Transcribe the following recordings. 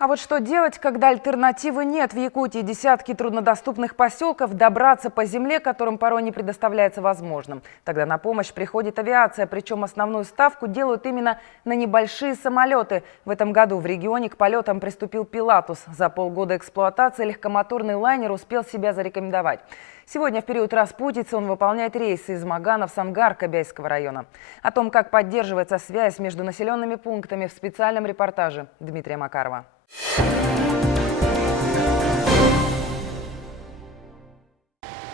А вот что делать, когда альтернативы нет? В Якутии десятки труднодоступных поселков, добраться по земле, которым порой не предоставляется возможным. Тогда на помощь приходит авиация, причем основную ставку делают именно на небольшие самолеты. В этом году в регионе к полетам приступил Пилатус. За полгода эксплуатации легкомоторный лайнер успел себя зарекомендовать. Сегодня в период распутицы он выполняет рейсы из Магана в Сангар Кобяйского района. О том, как поддерживается связь между населенными пунктами, в специальном репортаже Дмитрия Макарова.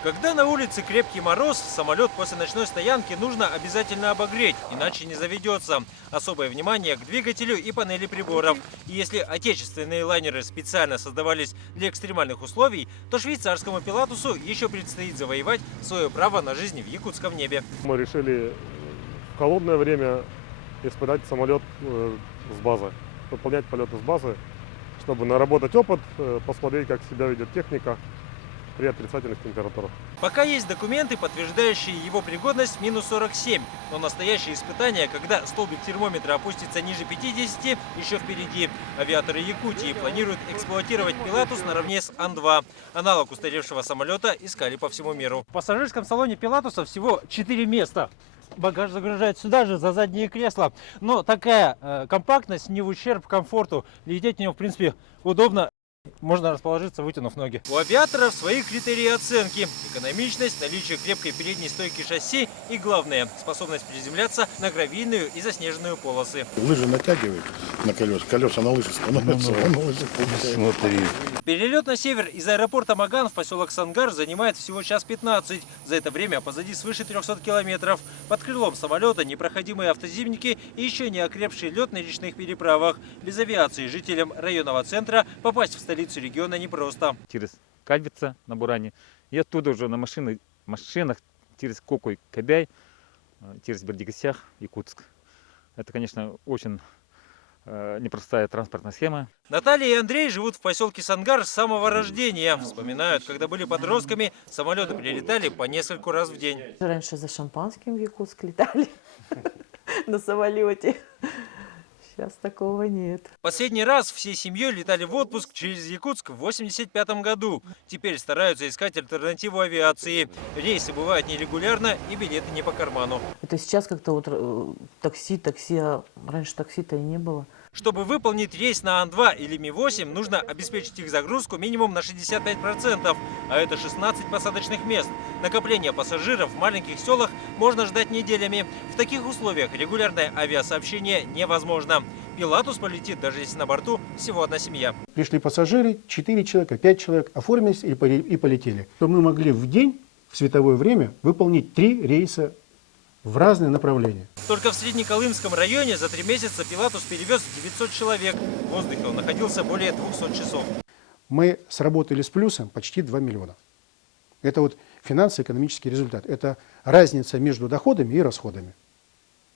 Когда на улице крепкий мороз, самолет после ночной стоянки нужно обязательно обогреть, иначе не заведется. Особое внимание к двигателю и панели приборов. И если отечественные лайнеры специально создавались для экстремальных условий, то швейцарскому Пилатусу еще предстоит завоевать свое право на жизнь в якутском небе. Мы решили в холодное время испытать самолет с базы, выполнять полеты с базы, чтобы наработать опыт, посмотреть, как себя ведет техника при отрицательных температурах. Пока есть документы, подтверждающие его пригодность минус 47. Но настоящее испытание, когда столбик термометра опустится ниже 50, еще впереди. Авиаторы Якутии планируют эксплуатировать Пилатус наравне с Ан-2. Аналог устаревшего самолета искали по всему миру. В пассажирском салоне Пилатуса всего 4 места. Багаж загружают сюда же, за задние кресла. Но такая компактность не в ущерб комфорту. Лететь в нем, в принципе, удобно. Можно расположиться, вытянув ноги. У авиаторов свои критерии оценки. Экономичность, наличие крепкой передней стойки шасси и, главное, способность приземляться на гравийную и заснеженную полосы. Лыжи натягивают на колеса на лыжи становятся. Смотри. Перелет на север из аэропорта Маган в поселок Сангар занимает всего час 15. За это время позади свыше 300 километров. Под крылом самолета непроходимые автозимники и еще не окрепший лед на речных переправах. Без авиации жителям районного центра попасть в столицу региона непросто. Через Кальвица на Буране и оттуда уже на машинах через Кокуй, Кобяй, через Бердигасях, Якутск. Это, конечно, очень непростая транспортная схема. Наталья и Андрей живут в поселке Сангар с самого рождения. Вспоминают, когда были подростками, самолеты прилетали по нескольку раз в день. Раньше за шампанским в Якутск летали на самолете. Сейчас такого нет. Последний раз всей семьей летали в отпуск через Якутск в 1985 году. Теперь стараются искать альтернативу авиации. Рейсы бывают нерегулярно и билеты не по карману. Это сейчас как-то вот такси, а раньше такси-то и не было. Чтобы выполнить рейс на Ан-2 или Ми-8, нужно обеспечить их загрузку минимум на 65%, а это 16 посадочных мест. Накопление пассажиров в маленьких селах можно ждать неделями. В таких условиях регулярное авиасообщение невозможно. Пилатус полетит, даже если на борту всего одна семья. Пришли пассажиры, 4 человека, 5 человек, оформились и полетели. То мы могли в день, в световое время, выполнить 3 рейса в разные направления. Только в Среднеколымском районе за 3 месяца Пилатус перевез 900 человек. В воздухе он находился более 200 часов. Мы сработали с плюсом почти 2 миллиона. Это вот финансово-экономический результат. Это разница между доходами и расходами.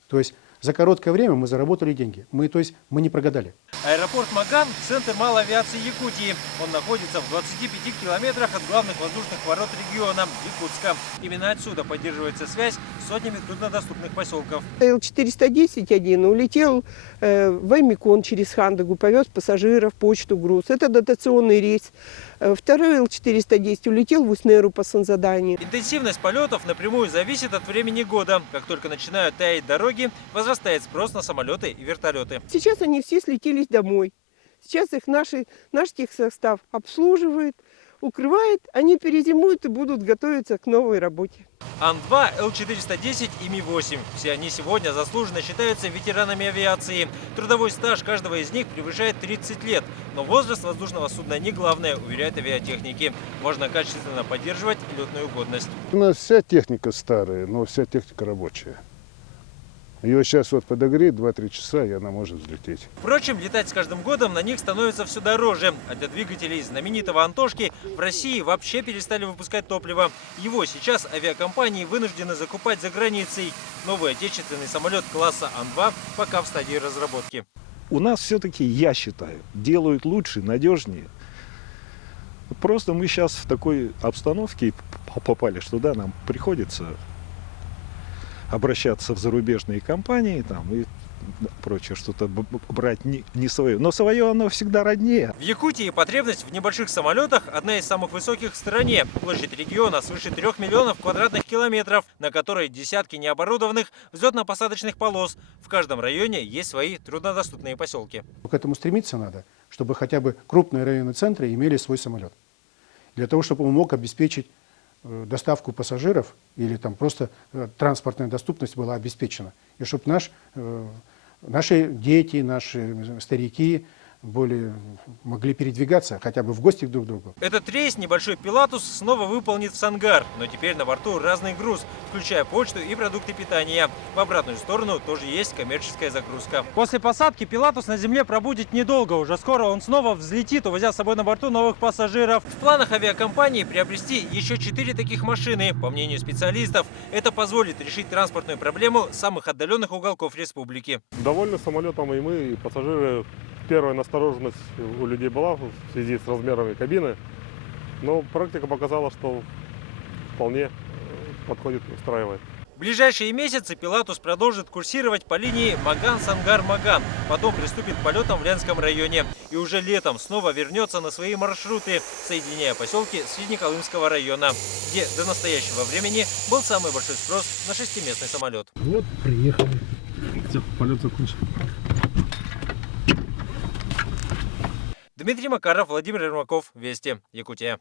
То есть за короткое время мы заработали деньги. Мы не прогадали. Аэропорт Маган – центр малой авиации Якутии. Он находится в 25 километрах от главных воздушных ворот региона – Якутска. Именно отсюда поддерживается связь с сотнями труднодоступных поселков. Ил-410-1 улетел в Аймикон через Хандагу, повез пассажиров, почту, груз. Это дотационный рейс. Второй Ил-410 улетел в Уснеру по санзаданию. Интенсивность полетов напрямую зависит от времени года. Как только начинают таять дороги, возрастает спрос на самолеты и вертолеты. Сейчас они все слетелись домой. Сейчас их наш техсостав обслуживает, укрывает. Они перезимуют и будут готовиться к новой работе. Ан-2, Ил-410 и Ми-8. Все они сегодня заслуженно считаются ветеранами авиации. Трудовой стаж каждого из них превышает 30 лет. Но возраст воздушного судна не главное, уверяют авиатехники. Можно качественно поддерживать летную годность. У нас вся техника старая, но вся техника рабочая. Ее сейчас вот подогреть 2-3 часа, и она может взлететь. Впрочем, летать с каждым годом на них становится все дороже. А для двигателей знаменитого Антошки в России вообще перестали выпускать топливо. Его сейчас авиакомпании вынуждены закупать за границей. Новый отечественный самолет класса Ан-2 пока в стадии разработки. У нас все-таки, я считаю, делают лучше, надежнее. Просто мы сейчас в такой обстановке попали, что да, нам приходится обращаться в зарубежные компании, там, и прочее, что-то брать не свое. Но свое оно всегда роднее. В Якутии потребность в небольших самолетах одна из самых высоких в стране. Площадь региона свыше 3 миллионов квадратных километров, на которой десятки необорудованных взлетно-посадочных полос. В каждом районе есть свои труднодоступные поселки. К этому стремиться надо, чтобы хотя бы крупные районные центры имели свой самолет. Для того, чтобы он мог обеспечить доставку пассажиров или там просто транспортная доступность была обеспечена. И чтобы наши дети, наши старики могли передвигаться хотя бы в гости друг к другу. Этот рейс небольшой «Пилатус» снова выполнит в Сангар, но теперь на борту разный груз, включая почту и продукты питания. В обратную сторону тоже есть коммерческая загрузка. После посадки «Пилатус» на земле пробудет недолго. Уже скоро он снова взлетит, увозя с собой на борту новых пассажиров. В планах авиакомпании приобрести еще 4 таких машины. По мнению специалистов, это позволит решить транспортную проблему самых отдаленных уголков республики. Довольны самолетом и мы, и пассажиры. Первая настороженность у людей была в связи с размерами кабины, но практика показала, что вполне подходит, устраивает. В ближайшие месяцы «Пилатус» продолжит курсировать по линии Маган-Сангар-Маган. Потом приступит к полетам в Ленском районе. И уже летом снова вернется на свои маршруты, соединяя поселки Среднеколымского района, где до настоящего времени был самый большой спрос на 6-местный самолет. Вот, приехали. Все, полет закончен. Дмитрий Макаров, Владимир Ермаков, Вести, Якутия.